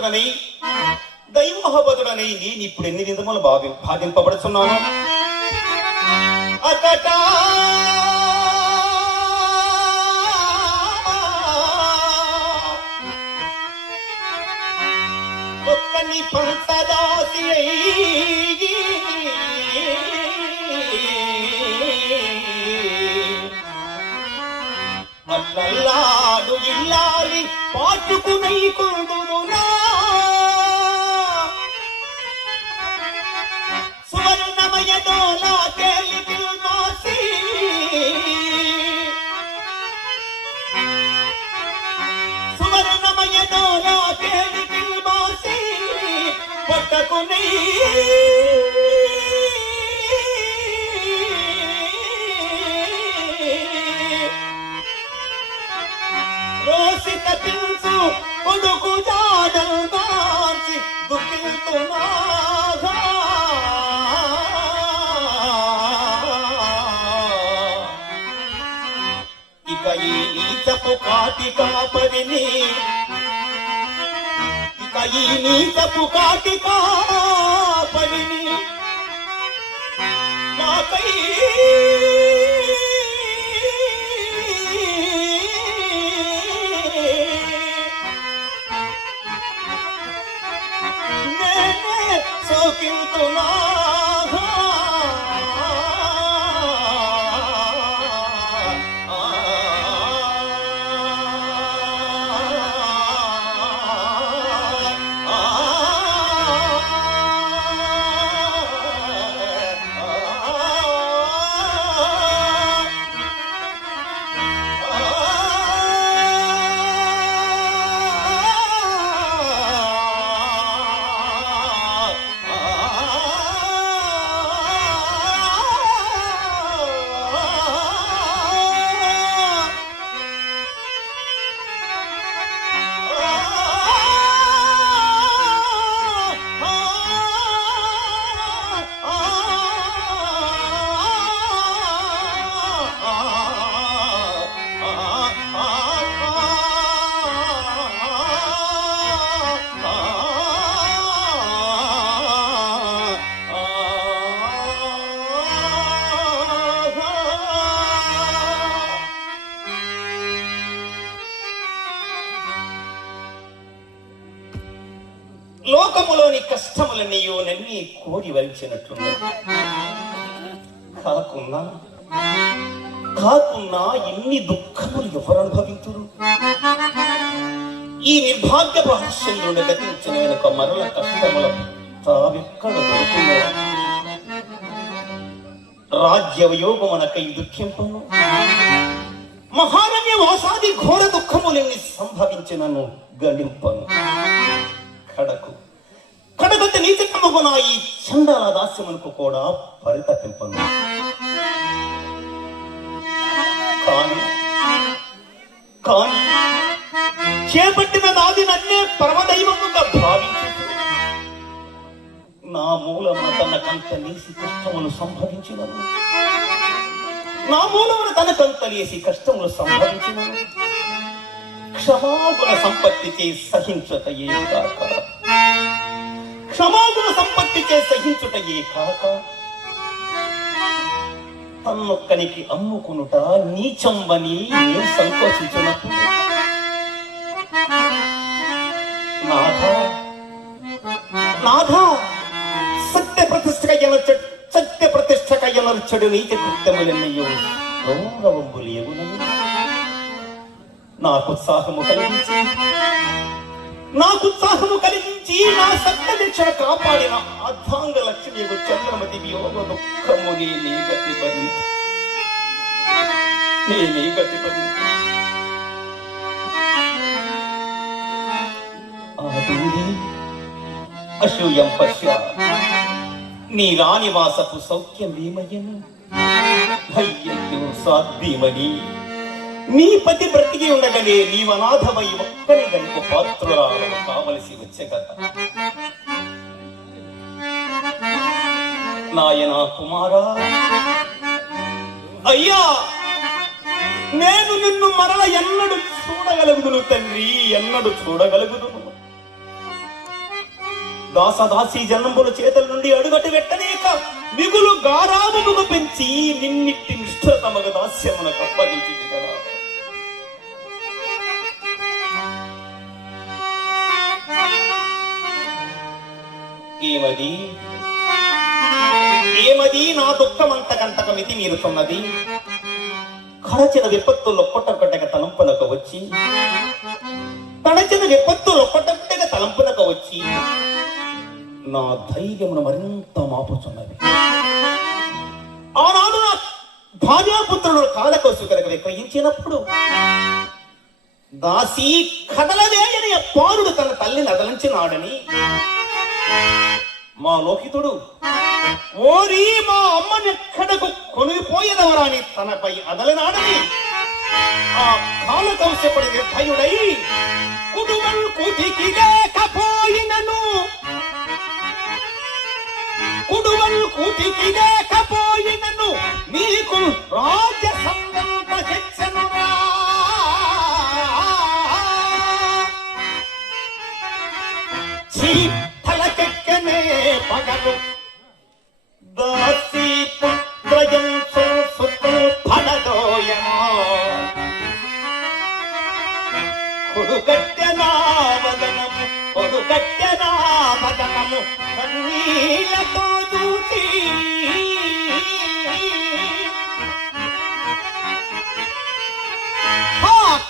భక్తుడనై దైవోహబతుడనై నేను ఇప్పుడు ఎన్ని విధములు బాధింపబడుతున్నాను. అతట ఒక్కని పంచదాసి అల్లల్లాడు ఇల్లాలి పాటుకునై కొడుమునా సువర్ణమయ డోలా తేలికిల్ మాసి సువర్ణమయ డోలా తేలికిల్ మాసి పట్టకునై రోసిత పిల్సు కొడుకు జాడల్ మార్చి దుఃఖిల్తున్నా ఇక ఈ నీచపు కాటికా పరిని ఇక ఈ నీచపు కాటికా పరిని నాకై సోకిల్తున్నా లోకములోని కష్టములన్నీయో నన్ని కోరి వలిచినట్లున్నా కాకున్నా ఎన్ని దుఃఖములు ఎవరు అనుభవించురు. ఈ నిర్భాగ్య భాష్యంలో గతించిన వెనుక మరల కష్టముల తావెక్కడ దొరుకును. రాజ్యవయోగమునకై దుఃఖింపను మహారణ్య వాసాది ఘోర దుఃఖములెన్ని సంభవించినను గణింపను. కడగత నీతికమగున ఈ చండాల దాస్యమునకు కూడా పరితపింపను. కానీ చేపట్టిన నాది నన్నే పరమదైవముగా భావించు. నా మూలమున తనకంత లేసి కష్టములు సంభవించినను నా మూలమున తనకంత లేసి కష్టములు సంభవించినను క్షమాగుణ సంపత్తి చే సహించుటయే కాక క్షమాగుణ సంపత్తి చే సహించుటయే కాక తన్నొక్కనికి అమ్ముకునుట నీచంబని నేను సంకోచించినప్పుడు నాథా సత్య ప్రతిష్టక ఎనర్చడు నీతి కృత్యములన్నయ్యో గౌరవంబులేవునని నాకు ఉత్సాహము కలిగించి నా సత్య దీక్ష కాపాడిన అర్ధాంగ లక్ష్మి చంద్రమతి వియోగ దుఃఖము నేనే గతి అశూయం పశ్య నీ రాణివాసపు సౌఖ్యం ఏమయ్యను. అయ్యో సాధ్యమని నీ పతి బ్రతికి ఉండగలే నీవనాథమై ఒక్కరి గంపు పాత్రురాలను కావలసి వచ్చే కదా. నాయనా కుమారా, అయ్యా నేను నిన్ను మరల ఎన్నడు చూడగలుగుదును తండ్రి, ఎన్నడు చూడగలుగుదును. దాసదాసి జన్మముల చేతుల నుండి అడుగటు వెట్టనేక మిగులు గారాబమును పెంచి నిన్నిట్టి నిష్ఠతమగ దాస్యమునకు అప్పగించింది కదా. ఏమది ఏమది నా దుఃఖమంతకంతకమితి మీరుతున్నది. కడచిన విపత్తులొక్కటొక్కటగా తలంపులకు వచ్చి తడచిన విపత్తులొక్కటొక్కటగా తలంపులకు వచ్చి నా ధైర్యమును మరింత మాపుచున్నది. ఆనాడు నా భార్యాపుత్రుడు కాలకోసు కనుక విక్రయించినప్పుడు దాసి కదలవేయని పారుడు తన తల్లిని అదలించినాడని మా లోహితుడు ఓరి మా అమ్మనెక్కడకు కొనిపోయేదవరాని తనపై అదలనాడని ఆ కాలకౌశపడి నిర్భయుడై కుడుమల్ కూటికి లేకపోయినను నీకు రాజ్య సంగంత హెచ్చనురా. తలకెక్కనే పగలు దాసి పుత్రయం సుతు ఫలదోయమో కొడుకట్టెనా వదనము కన్నీలతో దూచి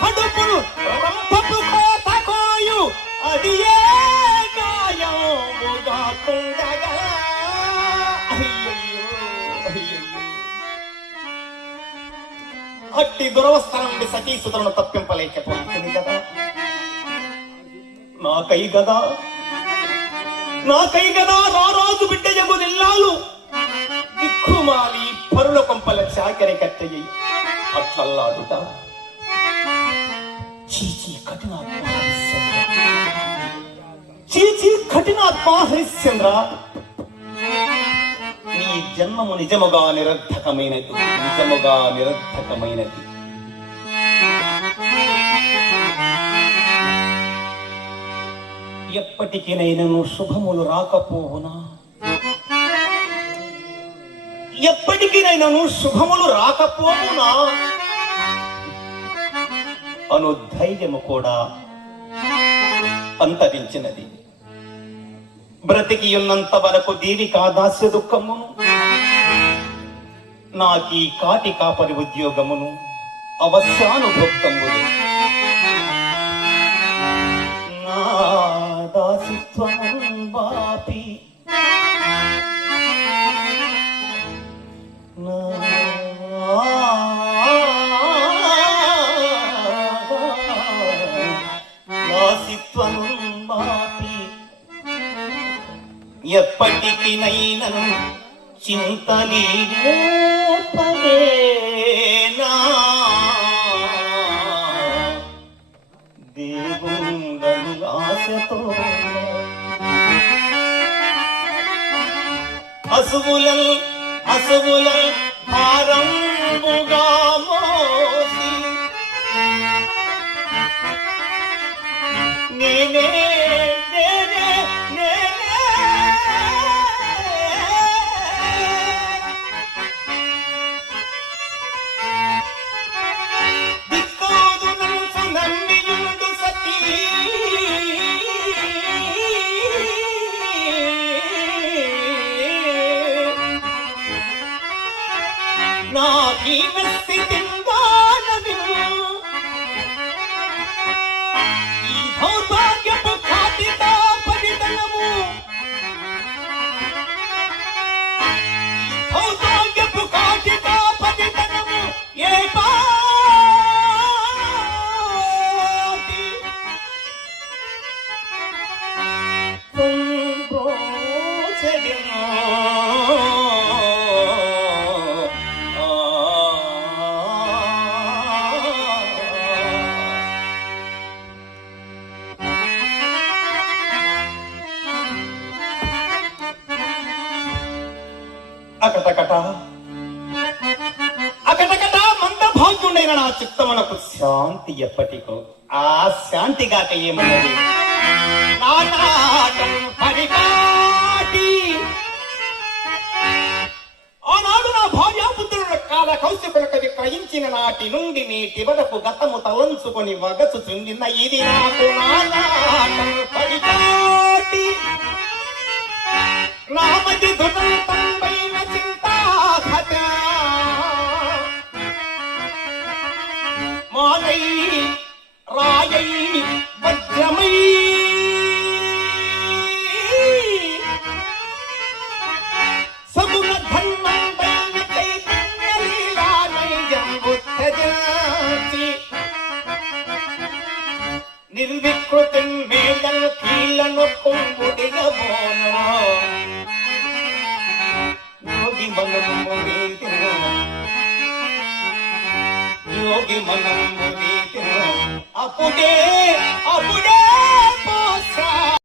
కడుపును రంపపు కోత కోయు అది ఏ గాయముగా కుండగా. అట్టి దురవస్థ నుండి సతీసుతులను తప్పింపలేకపోతుంది కదా. నాకై గదా రారాజు బిడ్డ ఎగురిల్లాలు దిక్కుమాలి పరుల కొంపల చాకరి కట్టయ్యి అట్లల్లాడుట. చీచీ కఠినాత్మ హరిశ్చంద్ర, నీ జన్మము నిజముగా నిరర్థకమైనది. ఎప్పటికినైనను శుభములు రాకపోవునా? అను ధైర్యము కూడా అంతరించినది. బ్రతికి ఉన్నంత వరకు దీవికా దాస్య దుఃఖమును, నాకీ కాటి కాపరి ఉద్యోగమును అవశ్యానుభుక్తములు. నా దాసిత్వం బాపి ఎప్పటికినైనను చింతలీపదేనా దేవుండను ఆశతో అసువులల్ భారంబుగా మోసి నేనే అకటకట మందభాగ్యుడైన నా చిత్తమునకు శాంతి ఎప్పటికో. ఆ శాంతి గాక ఏమన్నది నాటం పరిపాటి ఆనాడు నా భార్యాపుత్రుల కాల కౌశికులకు విక్రయించిన నాటి నుండి నేటి వరకు గతము తలంచుకొని వగసు చుండిన ఇది నాకు నానాటం పరిపాటి నామది దురంతంబైన చింతాహత మానై రాయై వజ్రమై సగుణ ధన్మంబైన చైతన్యలీలానైజం బుద్ధజాతి నిర్వికృతి మేళను కీళ్ళను కుంగుడిగబోను యోగి మనము వీతిన యోగి మనము వీతిన అప్పుడే